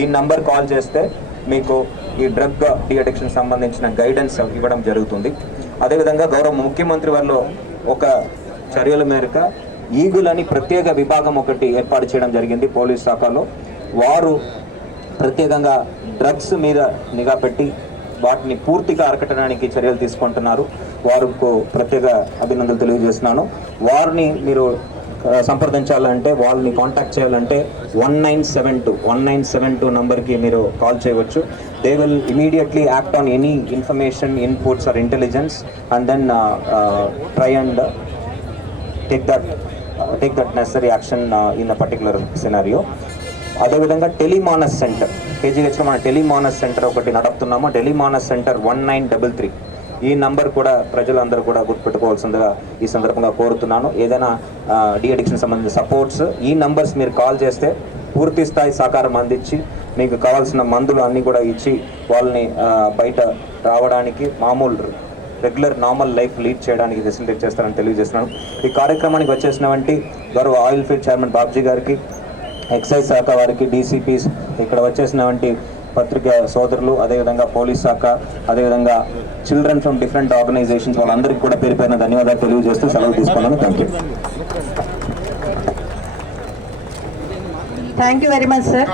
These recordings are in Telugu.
ఈ నంబర్ కాల్ చేస్తే మీకు ఈ డ్రగ్ డి అడిక్షన్ సంబంధించిన గైడెన్స్ ఇవ్వడం జరుగుతుంది. అదేవిధంగా గౌరవ ముఖ్యమంత్రి వారిలో ఒక చర్యల మేరకు ఈగుల్ అని ప్రత్యేక విభాగం ఒకటి ఏర్పాటు చేయడం జరిగింది పోలీస్ శాఖలో. వారు ప్రత్యేకంగా డ్రగ్స్ మీద నిఘా పెట్టి వాటిని పూర్తిగా అరికట్టడానికి చర్యలు తీసుకుంటున్నారు. వారికి ప్రత్యేక అభినందనలు తెలియజేస్తున్నాను. వారిని మీరు సంప్రదించాలంటే, వాళ్ళని కాంటాక్ట్ చేయాలంటే 1972 నంబర్కి మీరు కాల్ చేయవచ్చు. They will immediately act on any information, inputs or intelligence and then try and take that necessary action in a particular scenario. అదేవిధంగా టెలిమానస్ సెంటర్ కేజీహెచ్లో మన టెలిమానస్ సెంటర్ ఒకటి నడుపుతున్నాము. టెలిమానస్ సెంటర్ 1933 ఈ నంబర్ కూడా ప్రజలందరూ కూడా గుర్తుపెట్టుకోవాల్సిందిగా ఈ సందర్భంగా కోరుతున్నాను. ఏదైనా డి అడిక్షన్ సంబంధించిన సపోర్ట్స్ ఈ నంబర్స్ మీరు కాల్ చేస్తే పూర్తి స్థాయి సహకారం అందించి మీకు కావాల్సిన మందులు అన్నీ కూడా ఇచ్చి వాళ్ళని బయట రావడానికి మామూలు రెగ్యులర్ నార్మల్ లైఫ్ లీడ్ చేయడానికి ఫెసిలిటేట్ చేస్తారని తెలియజేస్తున్నాను. ఈ కార్యక్రమానికి వచ్చేసినటువంటి గౌరవ ఆయిల్ ఫీల్డ్ చైర్మన్ బాబ్జీ గారికి, ఎక్సైజ్ శాఖ వారికి, డీసీపీస్, ఇక్కడ వచ్చేసినటువంటి పత్రికా సోదరులు, అదేవిధంగా పోలీస్ శాఖ, అదేవిధంగా చిల్డ్రన్ ఫ్రమ్ డిఫరెంట్ ఆర్గనైజేషన్స్ వాళ్ళందరికీ కూడా పేరు పేరున ధన్యవాదాలు తెలియజేస్తూ సెలవు తీసుకున్నాను. Thank you very much sir.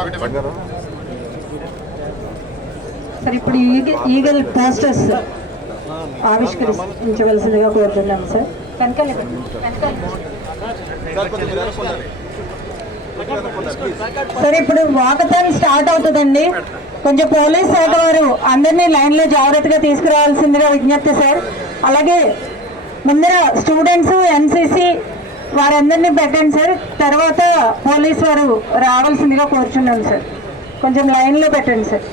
Sir ఇప్పుడు ఈగల్ పోస్టర్స్ ఆవిష్కరించవలసిందిగా కోరుతున్నాం సార్. సార్ ఇప్పుడు వాకథాన్ స్టార్ట్ అవుతుందండి. కొంచెం పోలీస్ శాఖ వారు అందరినీ లైన్లో జాగ్రత్తగా తీసుకురావాల్సిందిగా విజ్ఞప్తి సార్. అలాగే ముందర స్టూడెంట్స్, ఎన్సీసీ వారందరినీ పెట్టండి సార్. తర్వాత పోలీస్ వారు రావాల్సిందిగా కోరుచున్నాం సార్. కొంచెం లైన్లో పెట్టండి సార్.